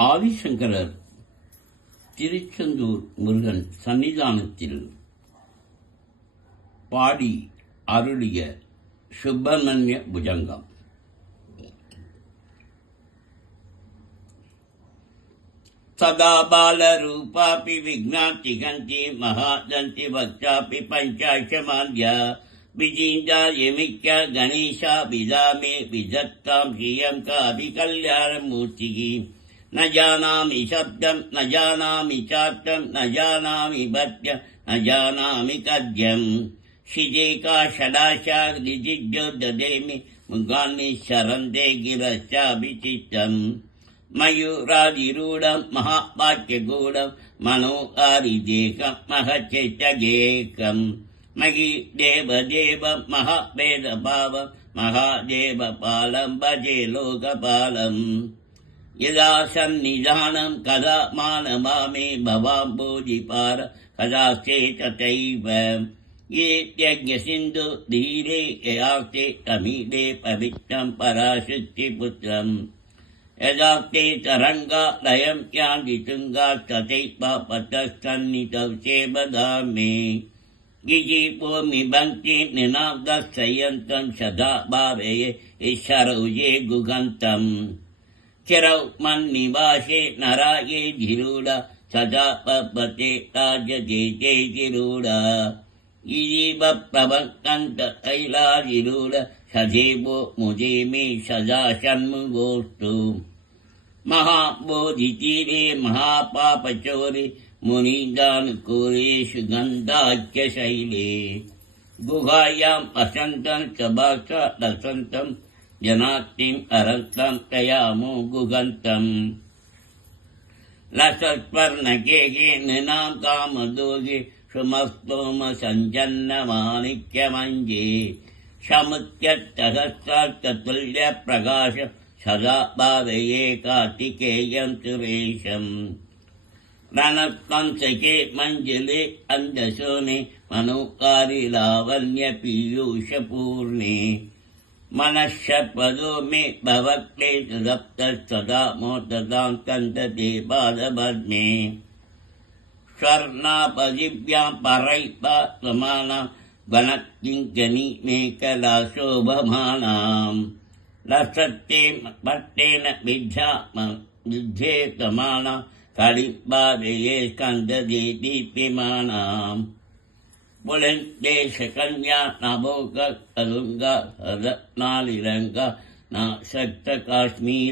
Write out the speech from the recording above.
ஆதிசங்கரர் திருச்செந்தூர் முருகன் சன்னிதானத்தில் பாடி அருளிய சுப்பிரமணிய புஜங்கம். சதா பாலரூபாபி விக்னாந்தி கந்தி மகாதந்தி பக்தாபி பஞ்சாட்சமால்யா விஜீந்தாயமிக்க கணேஷா விதாமே விதத்தாம் ஸ்ரீயம் காபி கல்யாணமூர்த்திகி. ந ஜானாமி சப்தம் ந ஜானாமி சார்த்தம் ந ஜானாமி பத்யம் ந ஜானாமி கத்யம். ஷிஜேகா ஷடாஷா ரிஜிஜ்ஜோ ததேமி முகான்னி சரந்தே கிரச்சாபிச்சித்தம். மயூராதிரூடம் மகாபாக்கியகூடம் மனோகாரிதேகம் மகச்சேத்தகேகம். மகி தேவதேவம் மகாவேதபாவம் மகாதேவபாலம் பஜே லோகபாலம். யதா சந்நிதானம் கதா மானமாமே பவாம்போதிபார கதா சேததைவ. யஜ்ஞ சிந்து தீரே யாக்தே தமிதே பவித்ரம் பராசக்தி புத்திரம். யதாக்தே தரங்கா லயம் யாந்தி துங்கா ததைவ பதஸ்தன்னிதௌ சேபதாமே. गिजिपोमि भक्ति निनादसयन्तं सदा भावये ईश्वरौजे गुगन्तं. चिरौ मन्निवासे नराये धिरूढ सदा पपते ताजते जिरूढ. गिजिव प्रवक्तन्त तैलाजिरूढ सदेवो मुजे मे सदा षण्मुगोऽस्तु. महाबोधितीरे महापापचोरे मुनिदानुकूलेषु गन्धाख्यशैले. गुहायाम् असन्तं सभासा लसन्तं जनात्तिम् अरन्तं तयामो गुगन्तम्. लसत्पर्णकेके नृणां कामदोगे सुमस्तोम सञ्जन्नमाणिक्यमञ्जे. समुद्यत्तहस्रार्थतुल्यप्रकाश सदा भावये कार्तिकेयं सुरेशम्. रणत्कंसके मञ्जले अन्धशोने मनोकारि लावण्य पीयूषपूर्णे. मनःषट्पदो मे भवक्ते सप्त सदा मोदतां कन्दते पादपद्मे. स्वर्णापदिव्यां परैपा समानां वनकिङ्कणी मेखला शोभमानाम्. लसत्ते भट्टेन विद्ये समानां कलिबाधये स्कन्ददे दीप्यमानाम्. पुलन्देशकन्या नभोग कलुङ्गा रत्नालिरङ्गा न सप्तकाश्मीररागम्.